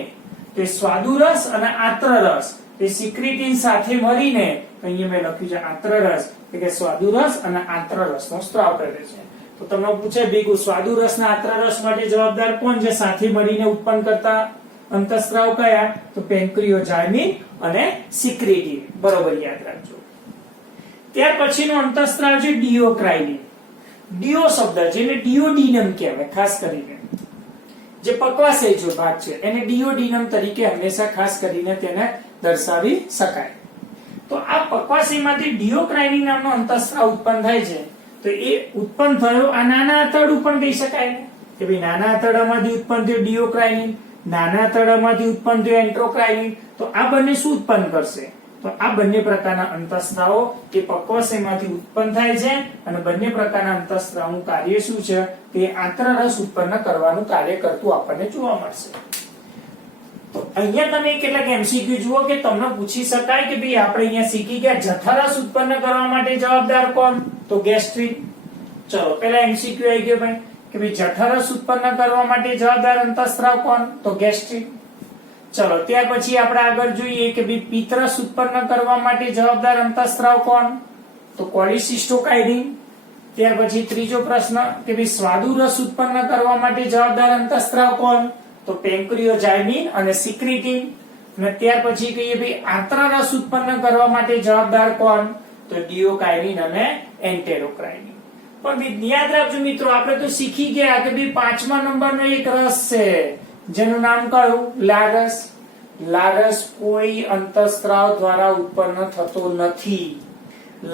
તે સ્વાદુરસ અને આંતરરસ, તે સિક્રેટિન સાથે મળીને અહીંયા મેં લખ્યું છે આંતરરસ એટલે કે સ્વાદુરસ અને આંતરરસનો સ્ત્રાવ કરે છે. તો તમને પૂછે ભેગું સ્વાદુરસ અને આંતરરસ માટે જવાબદાર કોણ છે? સાથે મળીને ઉત્પન્ન કરતા અંતઃસ્ત્રાવ કયા? તો પેન્ક્રિયોઝાઇમિન અને સિક્રેટિન. બરોબર યાદ રાખજો. ત્યાર પછીનો અંતઃસ્ત્રાવ છે ડિયોક્રાઇનિન. ડિયો શબ્દ જેને ડિયોડિનમ કહેવાય, ખાસ કરીને જે પક્વાશય જો ભાગ છે એને ડિયોડિનમ તરીકે હંમેશા ખાસ કરીને તેને દર્શાવી શકાય. તો આ પક્વાશયમાંથી ડિયોક્રાઇનિન નામનો અંતઃસ્ત્રાવ ઉત્પન્ન થાય છે. તો એ ઉત્પન્ન થયો આ નાના આંતરડું પણ કહી શકાય ને કે ભાઈ નાના આંતરડામાંથી ઉત્પન્ન થયો ડિયોક્રાઇનિન, નાના આંતરડામાંથી ઉત્પન્ન થયો એન્ટ્રોક્રાઇનિન. તો આ બંને શું ઉત્પન્ન કરશે? તો આ બંને પ્રકારના અંતઃસ્ત્રાવો એ પક્વાશયમાંથી ઉત્પન્ન થાય છે અને બંને પ્રકારના અંતઃસ્ત્રાવનું કાર્ય શું છે? તે આંતરરસ ઉત્પન્ન કરવાનું કાર્ય કરતું આપણને જોવા મળશે. તો અહીંયા તમે કેટલાક MCQ જુઓ કે તમને પૂછી શકાય કે ભાઈ આપણે અહીંયા શીખી ગયા જઠરરસ ઉત્પન્ન કરવા માટે જવાબદાર કોણ? તો ગેસ્ટ્રિન. ચલો પહેલા MCQ આવી ગયો ભાઈ કે ભાઈ જઠરરસ ઉત્પન્ન કરવા માટે જવાબદાર અંતઃસ્ત્રાવ કોણ? તો ગેસ્ટ્રિન. ચલો ત્યાર પછી આપણે આગળ જોઈએ કે ભાઈ પિત્તરસ ઉત્પન્ન કરવા માટે જવાબદાર અંતઃસ્ત્રાવ કોણ? તો કોલિસિસ્ટોકાઇનિન. ત્યાર પછી ત્રીજો પ્રશ્ન કે ભાઈ સ્વાદુરસ ઉત્પન્ન કરવા માટે જવાબદાર અંતઃસ્ત્રાવ કોણ? તો પેન્ક્રિયોઝાઇમિન અને સિક્રેટિન. અને ત્યાર પછી કહીએ ભાઈ આંતરરસ ઉત્પન્ન કરવા માટે જવાબદાર કોણ? તો ડિયોકાઇનિન અને એન્ટેરોક્રાઇનિન. પણ યાદ રાખજો મિત્રો, આપણે તો શીખી ગયા કે ભાઈ 5મા નંબરનો એક રસ છે જેનું નામ કયું? લારસ. લારસ કોઈ અંતઃસ્ત્રાવ દ્વારા ઉત્પન્ન થતો નથી.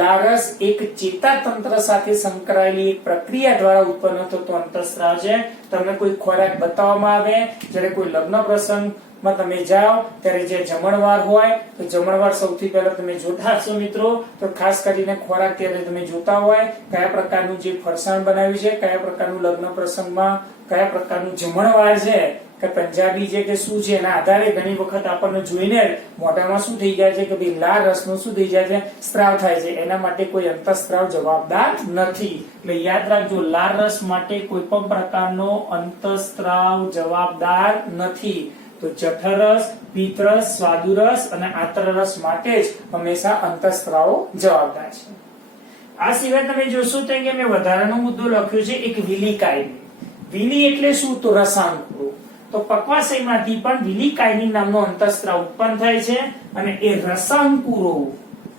લારસ એક ચેતાતંત્ર સાથે સંકળાયેલી એક પ્રક્રિયા દ્વારા ઉત્પન્ન થતો અંતઃસ્ત્રાવ છે. તમને કોઈ ખોરાક બતાવવામાં આવે, જ્યારે કોઈ લગ્ન પ્રસંગમાં તમે જાઓ ત્યારે જે જમણવાર હોય તો જમણવાર સૌથી પહેલા તમે જોતા હશો મિત્રો, તો ખાસ કરીને ખોરાક ત્યારે તમે જોતા હોય કયા પ્રકારનું જે ફરસાણ બનાવ્યું છે, કયા પ્રકારનું લગ્ન પ્રસંગમાં કયા પ્રકારનું જમણવાર છે કે પંજાબી છે કે શું છે, એના આધારે ઘણી વખત આપણને જોઈને મોઢામાં શું થઈ જાય છે કે ભાઈ લાળ રસનું શું થઈ જાય છે? સ્ત્રાવ થાય છે. એના માટે કોઈ અંતઃસ્ત્રાવ જવાબદાર નથી. એટલે યાદ રાખજો, લાળ રસ માટે કોઈ પણ પ્રકારનો અંતઃસ્ત્રાવ જવાબદાર નથી. તો જઠરરસ, પિત્તરસ, સ્વાદુરસ અને આંતરરસ માટે જ હંમેશા અંતઃસ્ત્રાવો જવાબદાર છે. આ સિવાય તમે જોશો તો અહીંયા મેં વધારાનો મુદ્દો લખ્યો છે એક વિલિકાઇનિન. વિલી એટલે શું? તો રસાંકુરો. તો પક્વાશયમાંથી પણ વિલિકાઇનિન નામનો અંતઃસ્ત્રાવ ઉત્પન્ન થાય છે અને એ રસાંકુરો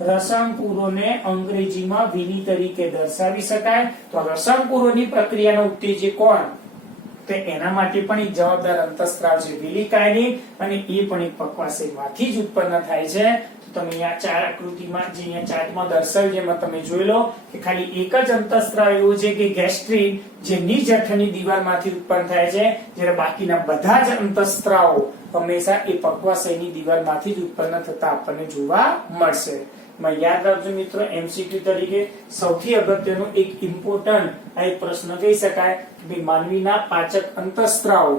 રસાંકુરોને અંગ્રેજીમાં વિલી તરીકે દર્શાવી શકાય. તો રસાંકુરોની પ્રક્રિયાનો ઉત્તેજક કોણ? તો એના માટે પણ એક જવાબદાર અંતઃસ્ત્રાવ છે વિલી કાયનિન, અને એ પણ એક પક્વાશયમાંથી જ ઉત્પન્ન થાય છે. તો તમે અહીંયા ચાર આકૃતિમાં જે અહીંયા ચાર્ટમાં દર્શાવ્યું જેમાં તમે જોઈ લો કે ખાલી એક જ અંતઃસ્ત્રાવ એવું છે કે ગેસ્ટ્રિન, જે નીચ જઠરની દિવાલમાંથી ઉત્પન્ન થાય છે, જ્યારે બાકીના બધા જ અંતઃસ્ત્રાવો હંમેશા એ પક્વાશયની દિવાલમાંથી જ ઉત્પન્ન થતા આપણને જોવા મળશે. યાદ રાખજો મિત્રો, એમસીક્યુ તરીકે સૌથી અગત્યનો એક ઇમ્પોર્ટન્ટ આ એક પ્રશ્ન કહી શકાય કે માનવીના પાચક અંતઃસ્ત્રાવો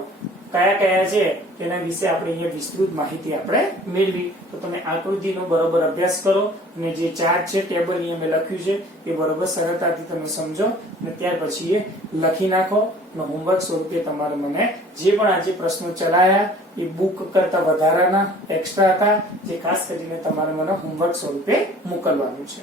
કયા કયા છે તેના વિશે આપણે અહીંયા વિસ્તૃત માહિતી આપણે મેળવી. તો તમે આકૃતિનો બરોબર અભ્યાસ કરો અને જે ચાર્ટ છે ટેબલ અહીંયા મેં લખ્યું છે એ બરોબર સરળતાથી તમે સમજો અને ત્યાર પછી એ લખી નાખો. અને હોમવર્ક સ્વરૂપે તમારે મને જે પણ આજે પ્રશ્નો ચલાયા એ બુક કરતા વધારાના એક્સ્ટ્રા હતા, જે ખાસ કરીને તમારે મને હોમવર્ક સ્વરૂપે મોકલવાનું છે.